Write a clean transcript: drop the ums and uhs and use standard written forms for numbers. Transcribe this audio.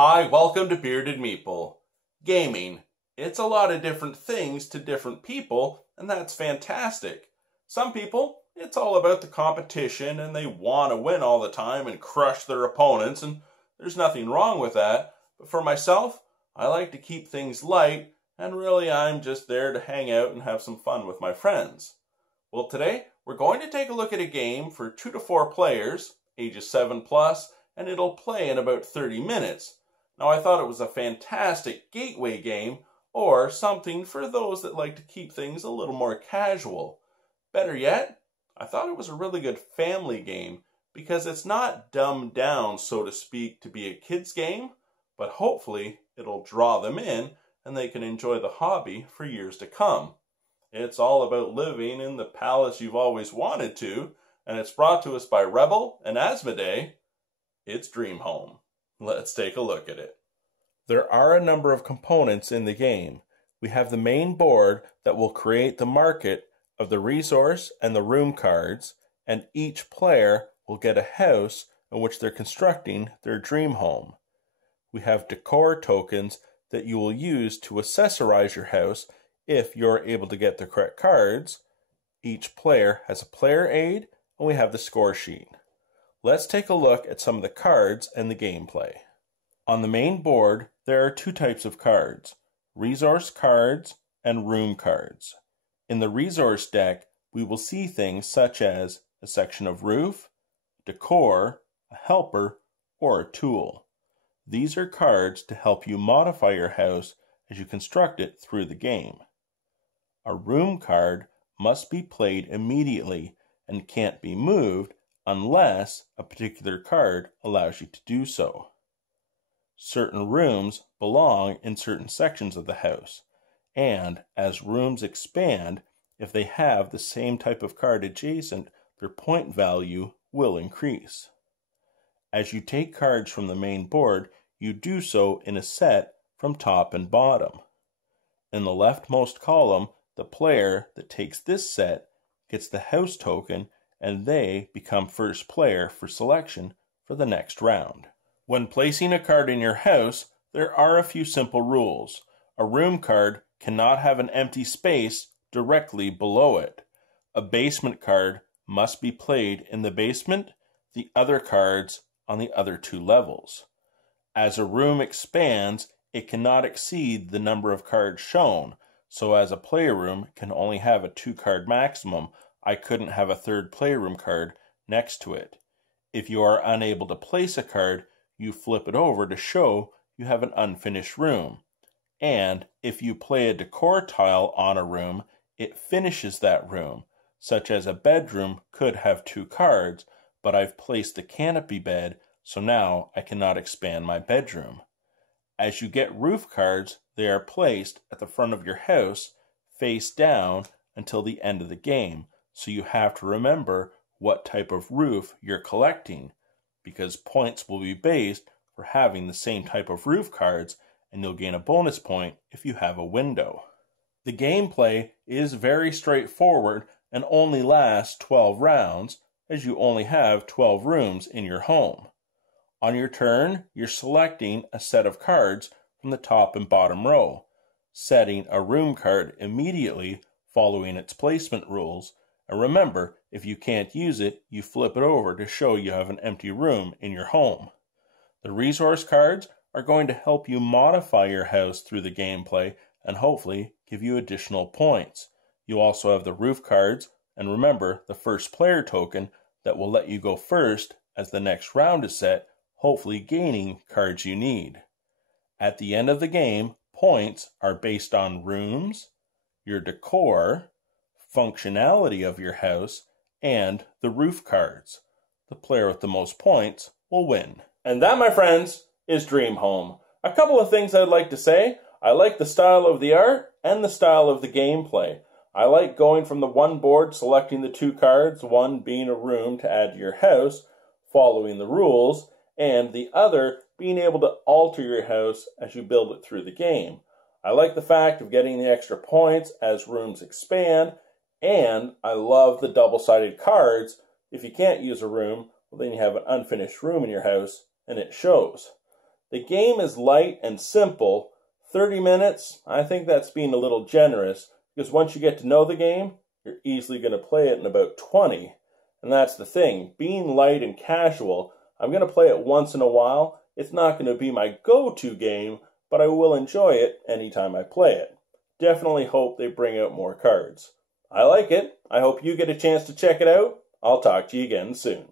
Hi, welcome to Bearded Meeple. Gaming. It's a lot of different things to different people, and that's fantastic. Some people, it's all about the competition and they want to win all the time and crush their opponents, and there's nothing wrong with that. But for myself, I like to keep things light, and really I'm just there to hang out and have some fun with my friends. Well, today we're going to take a look at a game for 2 to 4 players, ages 7 plus, and it'll play in about 30 minutes. Now, I thought it was a fantastic gateway game, or something for those that like to keep things a little more casual. Better yet, I thought it was a really good family game, because it's not dumbed down, so to speak, to be a kid's game, but hopefully it'll draw them in, and they can enjoy the hobby for years to come. It's all about living in the palace you've always wanted to, and it's brought to us by Rebel and Asmodee. It's Dream Home. Let's take a look at it. There are a number of components in the game. We have the main board that will create the market of the resource and the room cards, and each player will get a house in which they're constructing their dream home. We have decor tokens that you will use to accessorize your house if you're able to get the correct cards. Each player has a player aid, and we have the score sheet. Let's take a look at some of the cards and the gameplay. On the main board, there are 2 types of cards, resource cards and room cards. In the resource deck, we will see things such as a section of roof, decor, a helper, or a tool. These are cards to help you modify your house as you construct it through the game. A room card must be played immediately and can't be moved unless a particular card allows you to do so. Certain rooms belong in certain sections of the house, and as rooms expand, if they have the same type of card adjacent, their point value will increase. As you take cards from the main board, you do so in a set from top and bottom. In the leftmost column, the player that takes this set gets the house token, and they become first player for selection for the next round. When placing a card in your house, there are a few simple rules. A room card cannot have an empty space directly below it. A basement card must be played in the basement, the other cards on the other 2 levels. As a room expands, it cannot exceed the number of cards shown, so as a playroom can only have a 2-card maximum, I couldn't have a 3rd playroom card next to it. If you are unable to place a card, you flip it over to show you have an unfinished room. And if you play a decor tile on a room, it finishes that room, such as a bedroom could have 2 cards, but I've placed the canopy bed, so now I cannot expand my bedroom. As you get roof cards, they are placed at the front of your house, face down, until the end of the game, so you have to remember what type of roof you're collecting, because points will be based for having the same type of roof cards, and you'll gain a bonus point if you have a window. The gameplay is very straightforward and only lasts 12 rounds, as you only have 12 rooms in your home. On your turn, you're selecting a set of cards from the top and bottom row, setting a room card immediately following its placement rules, and remember, if you can't use it, you flip it over to show you have an empty room in your home. The resource cards are going to help you modify your house through the gameplay and hopefully give you additional points. You also have the roof cards, and remember the first player token that will let you go first as the next round is set, hopefully gaining cards you need. At the end of the game, points are based on rooms, your decor, functionality of your house, and the roof cards. The player with the most points will win. And that, my friends, is Dream Home. A couple of things I'd like to say. I like the style of the art and the style of the gameplay. I like going from the one board, selecting the 2 cards, one being a room to add to your house, following the rules, and the other being able to alter your house as you build it through the game. I like the fact of getting the extra points as rooms expand, and I love the double-sided cards. If you can't use a room, well, then you have an unfinished room in your house, and it shows. The game is light and simple. 30 minutes, I think that's being a little generous, because once you get to know the game, you're easily going to play it in about 20. And that's the thing, being light and casual, I'm going to play it once in a while. It's not going to be my go-to game, but I will enjoy it anytime I play it. Definitely hope they bring out more cards. I like it. I hope you get a chance to check it out. I'll talk to you again soon.